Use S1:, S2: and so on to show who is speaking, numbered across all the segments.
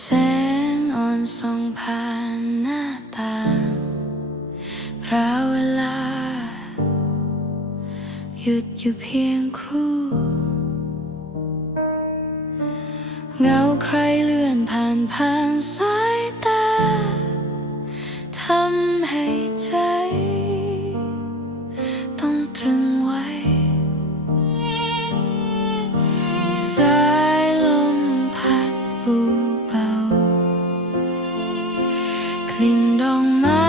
S1: แสงอ่อนสองผ่านหน้าตาราวเวลา หยุดอยู่เพียงครูเงาใครเลื่อนผ่านผ่านสายตาทำให้ ลิ่นดอกไม้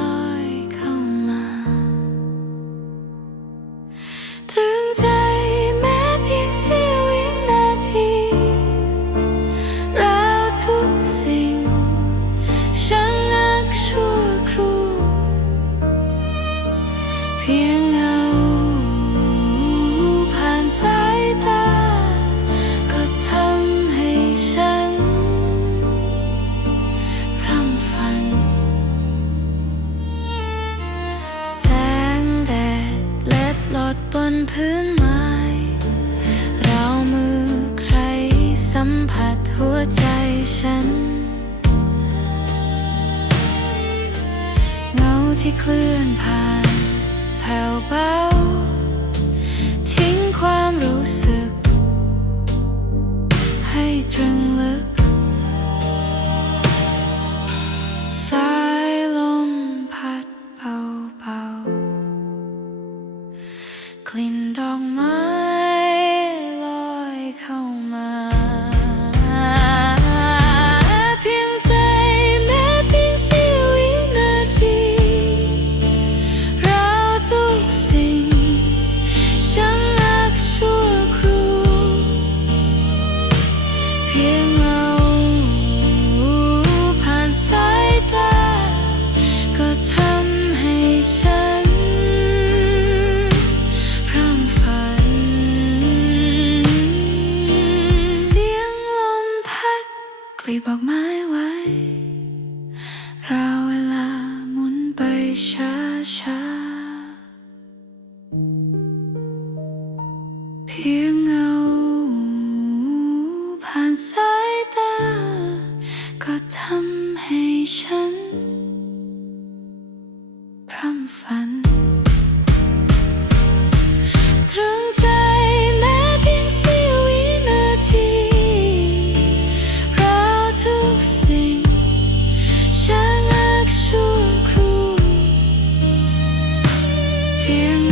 S1: ลอยเข้ามา ตรึงใจแม้เพียงเสี้ยววินาทีเราทุกสิ่งช่างนักชั่วครู่เพียง นพื้นไม้เรามือใครสัมผัสหัวใจฉัน เงาที่เคลื่อนผ่านแผ่วเบา ทิ้งความรู้สึก ให้ตรึง กลีบอกไม้ไว้ราเวลาหมุนไปช้าช้าเพียงเงาผ่านสายตา ก็ทำให้ฉัน ช่